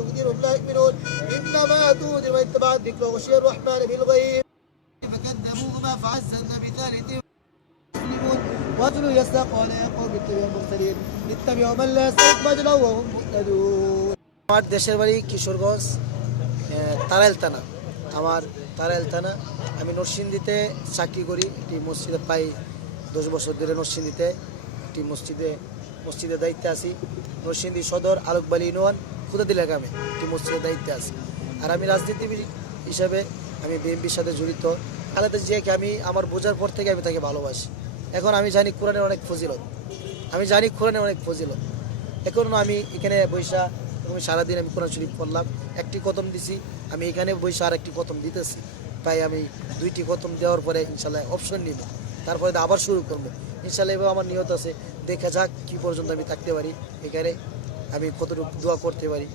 تنذر هم لا يؤمنون إنما تنذر من اتبع الذكر وغشي الرحمن بالغيب فكذبوهما فعززنا بثالث مسلمون رجل يسرق ولا يقوم اتبعوا المرسلين اتبعوا من لا يسرق مجرا وهم مهتدون আমার দেশের বাড়ি কিশোরগঞ্জ তারাইল থানা আমার তারাইল থানা আমি নরসিংদীতে চাকরি করি একটি মসজিদে প্রায় 10 বছর ধরে নরসিংদীতে একটি মসজিদের দায়িত্বে আছি নরসিংদী সদর আলোকবাড়ি ইউনিয়ন খুদাদিলা গ্রামে একটি মসজিদের দায়িত্বে আছি আর আমি রাজনীতিবিদ হিসাবে আমি বিএনপির সাথে জড়িত খালেদা জিয়াকে আমি আমার বোঝার পর থেকে আমি তাকে ভালোবাসি এখন আমি জানি কোরআনের অনেক ফজিলত এখনও আমি এখানে বৈশা আমি সারাদিন আমি কোরআন শরীফ পড়লাম একটি খতম দিছি আমি এখানে বৈশা আর একটি খতম দিতেছি তাই আমি 2টি খতম দেওয়ার পরে ইনশাল্লাহ অপশন নিব তারপরে আবার শুরু করবো ইনশাল্লাহ এবার আমার নিয়ত আছে দেখা যাক কী পর্যন্ত আমি থাকতে পারি এখানে আমি কতটুকু দোয়া করতে পারি